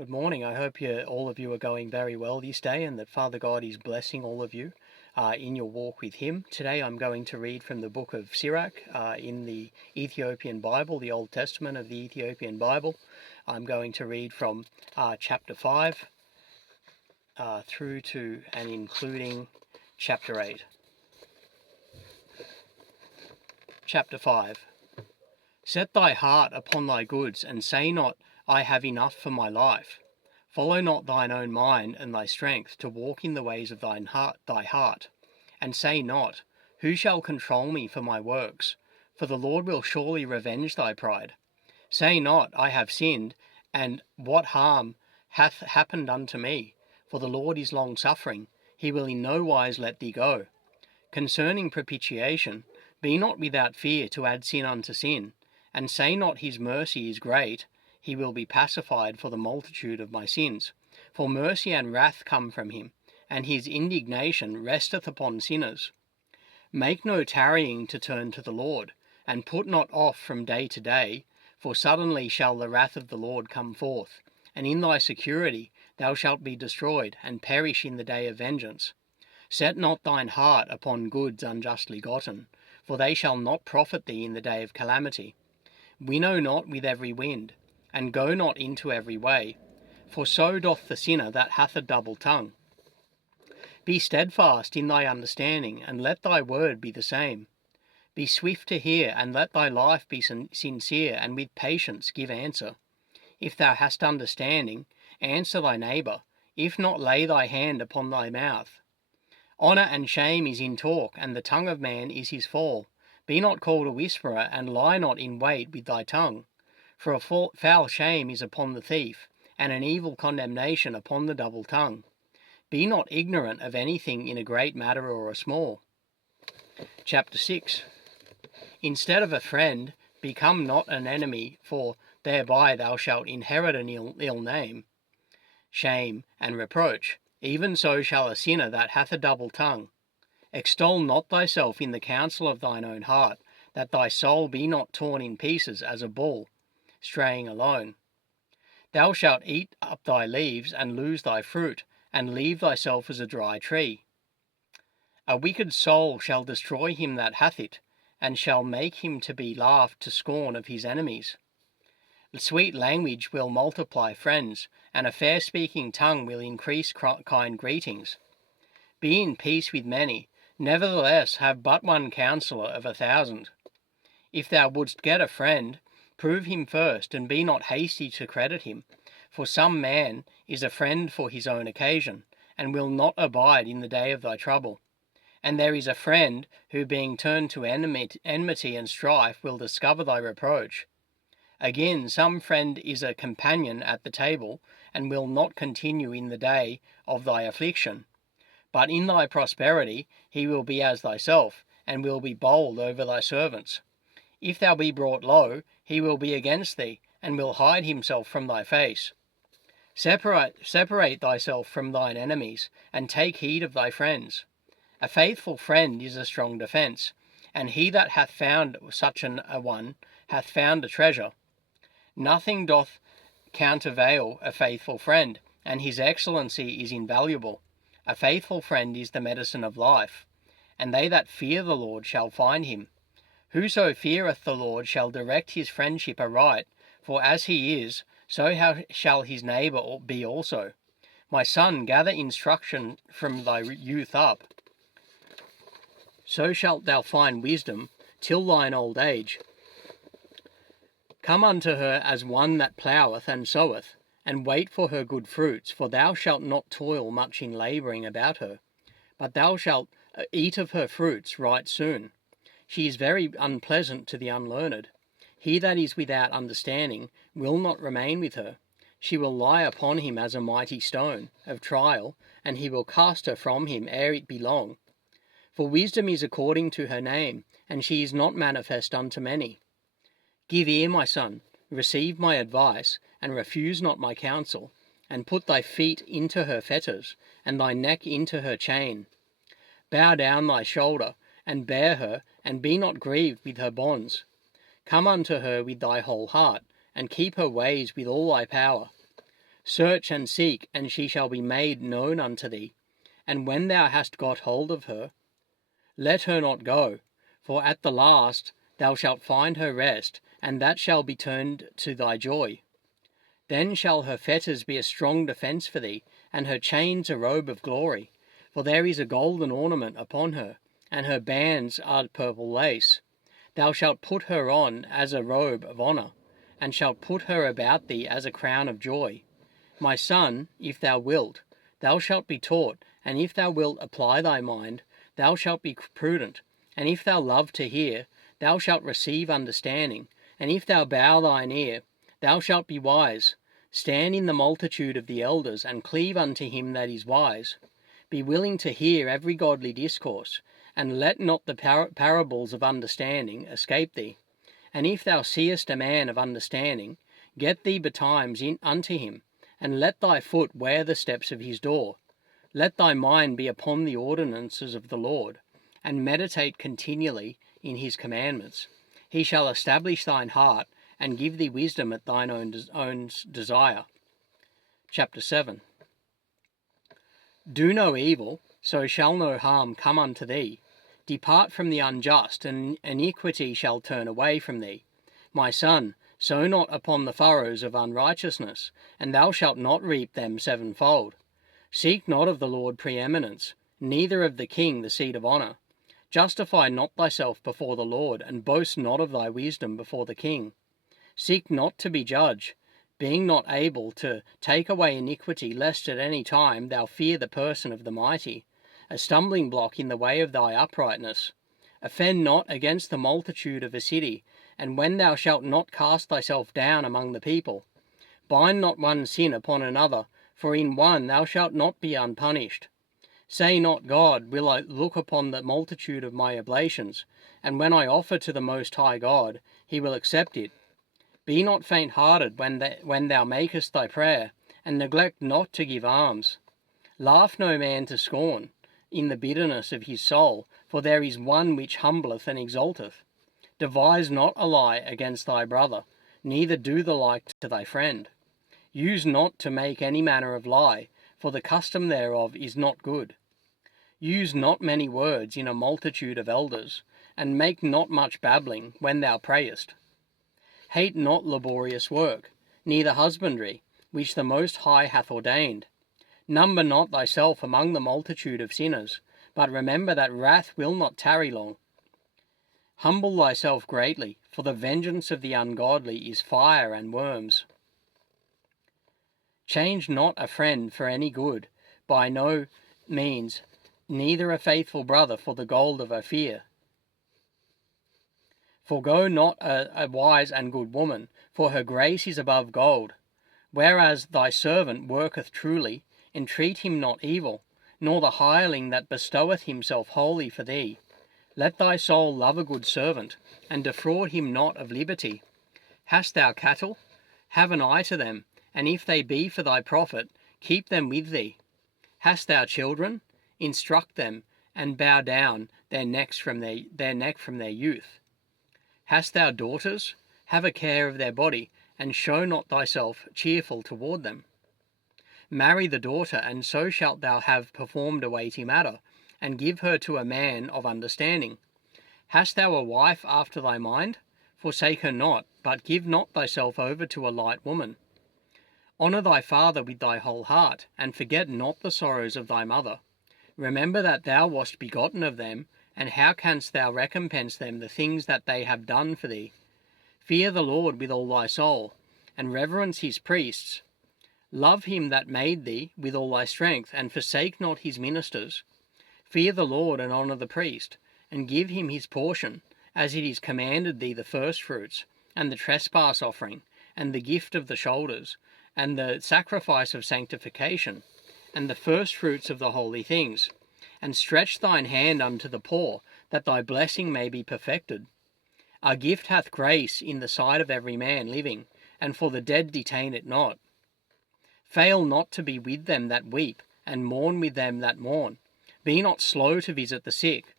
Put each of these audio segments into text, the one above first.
Good morning. I hope all of you are going very well this day and that Father God is blessing all of you in your walk with Him. Today I'm going to read from the book of Sirach in the Ethiopian Bible, the Old Testament of the Ethiopian Bible. I'm going to read from chapter 5 through to and including chapter 8. Chapter 5. Set thy heart upon thy goods, and say not, I have enough for my life. Follow not thine own mind and thy strength to walk in the ways of thy heart, and say not, who shall control me for my works? For the Lord will surely revenge thy pride. Say not, I have sinned, and what harm hath happened unto me? For the Lord is long-suffering, he will in no wise let thee go. Concerning propitiation, be not without fear to add sin unto sin, and say not his mercy is great, he will be pacified for the multitude of my sins. For mercy and wrath come from him, and his indignation resteth upon sinners. Make no tarrying to turn to the Lord, and put not off from day to day, for suddenly shall the wrath of the Lord come forth, and in thy security thou shalt be destroyed, and perish in the day of vengeance. Set not thine heart upon goods unjustly gotten, for they shall not profit thee in the day of calamity. Winnow not with every wind, and go not into every way, for so doth the sinner that hath a double tongue. Be steadfast in thy understanding, and let thy word be the same. Be swift to hear, and let thy life be sincere, and with patience give answer. If thou hast understanding, answer thy neighbour, if not lay thy hand upon thy mouth. Honour and shame is in talk, and the tongue of man is his fall. Be not called a whisperer, and lie not in wait with thy tongue. For a foul shame is upon the thief, and an evil condemnation upon the double tongue. Be not ignorant of anything in a great matter or a small. Chapter 6. Instead of a friend, become not an enemy, for thereby thou shalt inherit an ill name, shame, and reproach. Even so shall a sinner that hath a double tongue. Extol not thyself in the counsel of thine own heart, that thy soul be not torn in pieces as a bull, straying alone. Thou shalt eat up thy leaves, and lose thy fruit, and leave thyself as a dry tree. A wicked soul shall destroy him that hath it, and shall make him to be laughed to scorn of his enemies. Sweet language will multiply friends, and a fair-speaking tongue will increase kind greetings. Be in peace with many, nevertheless have but one counsellor of 1,000. If thou wouldst get a friend, prove him first, and be not hasty to credit him. For some man is a friend for his own occasion, and will not abide in the day of thy trouble. And there is a friend who, being turned to enmity and strife, will discover thy reproach. Again, some friend is a companion at the table, and will not continue in the day of thy affliction. But in thy prosperity he will be as thyself, and will be bold over thy servants. If thou be brought low, he will be against thee, and will hide himself from thy face. Separate thyself from thine enemies, and take heed of thy friends. A faithful friend is a strong defence, and he that hath found such a one hath found a treasure. Nothing doth countervail a faithful friend, and his excellency is invaluable. A faithful friend is the medicine of life, and they that fear the Lord shall find him. Whoso feareth the Lord shall direct his friendship aright, for as he is, so shall his neighbour be also. My son, gather instruction from thy youth up. So shalt thou find wisdom till thine old age. Come unto her as one that plougheth and soweth, and wait for her good fruits, for thou shalt not toil much in labouring about her, but thou shalt eat of her fruits right soon. She is very unpleasant to the unlearned. He that is without understanding will not remain with her. She will lie upon him as a mighty stone of trial, and he will cast her from him ere it be long. For wisdom is according to her name, and she is not manifest unto many. Give ear, my son, receive my advice, and refuse not my counsel, and put thy feet into her fetters, and thy neck into her chain. Bow down thy shoulder, and bear her, and be not grieved with her bonds. Come unto her with thy whole heart, and keep her ways with all thy power. Search and seek, and she shall be made known unto thee. And when thou hast got hold of her, let her not go, for at the last thou shalt find her rest, and that shall be turned to thy joy. Then shall her fetters be a strong defence for thee, and her chains a robe of glory. For there is a golden ornament upon her, and her bands are purple lace. Thou shalt put her on as a robe of honour, and shalt put her about thee as a crown of joy. My son, if thou wilt, thou shalt be taught, and if thou wilt apply thy mind, thou shalt be prudent. And if thou love to hear, thou shalt receive understanding. And if thou bow thine ear, thou shalt be wise. Stand in the multitude of the elders, and cleave unto him that is wise. Be willing to hear every godly discourse, and let not the parables of understanding escape thee. And if thou seest a man of understanding, get thee betimes in unto him, and let thy foot wear the steps of his door. Let thy mind be upon the ordinances of the Lord, and meditate continually in his commandments. He shall establish thine heart, and give thee wisdom at thine own desire. Chapter 7. Do no evil, so shall no harm come unto thee. Depart from the unjust, and iniquity shall turn away from thee. My son, sow not upon the furrows of unrighteousness, and thou shalt not reap them sevenfold. Seek not of the Lord preeminence, neither of the king the seat of honour. Justify not thyself before the Lord, and boast not of thy wisdom before the king. Seek not to be judge, being not able to take away iniquity, lest at any time thou fear the person of the mighty, a stumbling block in the way of thy uprightness. Offend not against the multitude of a city, and when thou shalt not cast thyself down among the people. Bind not one sin upon another, for in one thou shalt not be unpunished. Say not, God, will I look upon the multitude of my oblations, and when I offer to the Most High God, he will accept it. Be not faint-hearted when thou makest thy prayer, and neglect not to give alms. Laugh no man to scorn in the bitterness of his soul, for there is one which humbleth and exalteth. Devise not a lie against thy brother, neither do the like to thy friend. Use not to make any manner of lie, for the custom thereof is not good. Use not many words in a multitude of elders, and make not much babbling when thou prayest. Hate not laborious work, neither husbandry, which the Most High hath ordained. Number not thyself among the multitude of sinners, but remember that wrath will not tarry long. Humble thyself greatly, for the vengeance of the ungodly is fire and worms. Change not a friend for any good, by no means, neither a faithful brother for the gold of Ophir. Forgo not a wise and good woman, for her grace is above gold. Whereas thy servant worketh truly, entreat him not evil, nor the hireling that bestoweth himself wholly for thee. Let thy soul love a good servant, and defraud him not of liberty. Hast thou cattle? Have an eye to them, and if they be for thy profit, keep them with thee. Hast thou children? Instruct them, and bow down their neck from their youth. Hast thou daughters? Have a care of their body, and show not thyself cheerful toward them. Marry the daughter, and so shalt thou have performed a weighty matter, and give her to a man of understanding. Hast thou a wife after thy mind? Forsake her not, but give not thyself over to a light woman. Honour thy father with thy whole heart, and forget not the sorrows of thy mother. Remember that thou wast begotten of them, and how canst thou recompense them the things that they have done for thee? Fear the Lord with all thy soul, and reverence his priests. Love him that made thee with all thy strength, and forsake not his ministers. Fear the Lord, and honour the priest, and give him his portion, as it is commanded thee the firstfruits, and the trespass offering, and the gift of the shoulders, and the sacrifice of sanctification, and the firstfruits of the holy things. And stretch thine hand unto the poor, that thy blessing may be perfected. A gift hath grace in the sight of every man living, and for the dead detain it not. Fail not to be with them that weep, and mourn with them that mourn. Be not slow to visit the sick,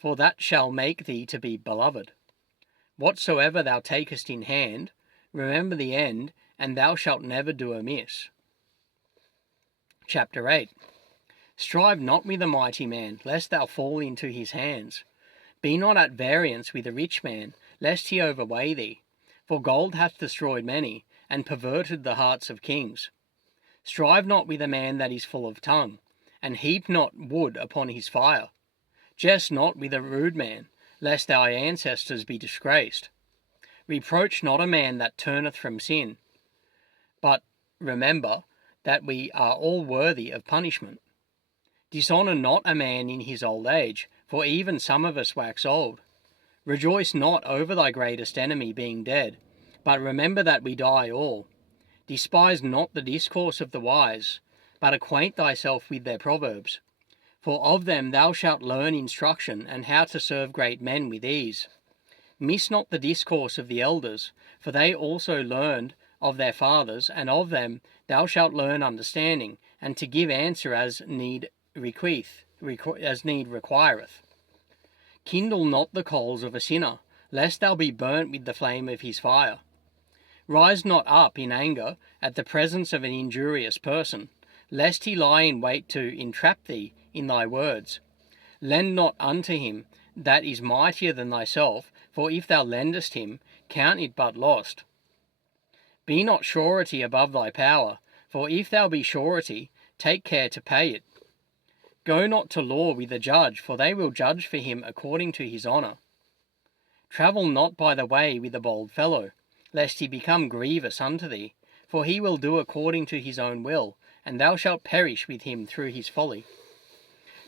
for that shall make thee to be beloved. Whatsoever thou takest in hand, remember the end, and thou shalt never do amiss. Chapter 8. Strive not with a mighty man, lest thou fall into his hands. Be not at variance with a rich man, lest he overweigh thee. For gold hath destroyed many, and perverted the hearts of kings. Strive not with a man that is full of tongue, and heap not wood upon his fire. Jest not with a rude man, lest thy ancestors be disgraced. Reproach not a man that turneth from sin, but remember that we are all worthy of punishment. Dishonour not a man in his old age, for even some of us wax old. Rejoice not over thy greatest enemy being dead, but remember that we die all. Despise not the discourse of the wise, but acquaint thyself with their proverbs. For of them thou shalt learn instruction, and how to serve great men with ease. Miss not the discourse of the elders, for they also learned of their fathers, and of them thou shalt learn understanding, and to give answer as need requireth. Kindle not the coals of a sinner, lest thou be burnt with the flame of his fire. Rise not up in anger at the presence of an injurious person, lest he lie in wait to entrap thee in thy words. Lend not unto him that is mightier than thyself, for if thou lendest him, count it but lost. Be not surety above thy power, for if thou be surety, take care to pay it. Go not to law with a judge, for they will judge for him according to his honour. Travel not by the way with a bold fellow, lest he become grievous unto thee, for he will do according to his own will, and thou shalt perish with him through his folly.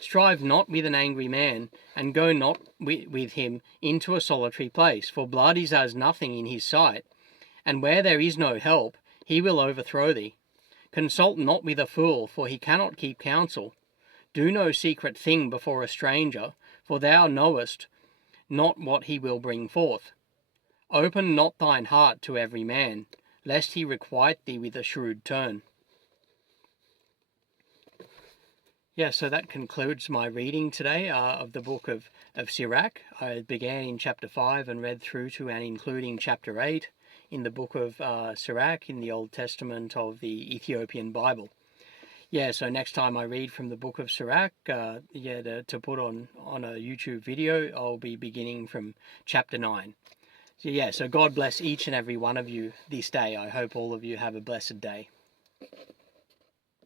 Strive not with an angry man, and go not with him into a solitary place, for blood is as nothing in his sight, and where there is no help, he will overthrow thee. Consult not with a fool, for he cannot keep counsel. Do no secret thing before a stranger, for thou knowest not what he will bring forth. Open not thine heart to every man, lest he requite thee with a shrewd turn. Yeah, so that concludes my reading today of the book of Sirach. I began in chapter 5 and read through to and including chapter 8 in the book of Sirach in the Old Testament of the Ethiopian Bible. Yeah, so next time I read from the book of Sirach, to put on a YouTube video, I'll be beginning from chapter 9. So God bless each and every one of you this day. I hope all of you have a blessed day.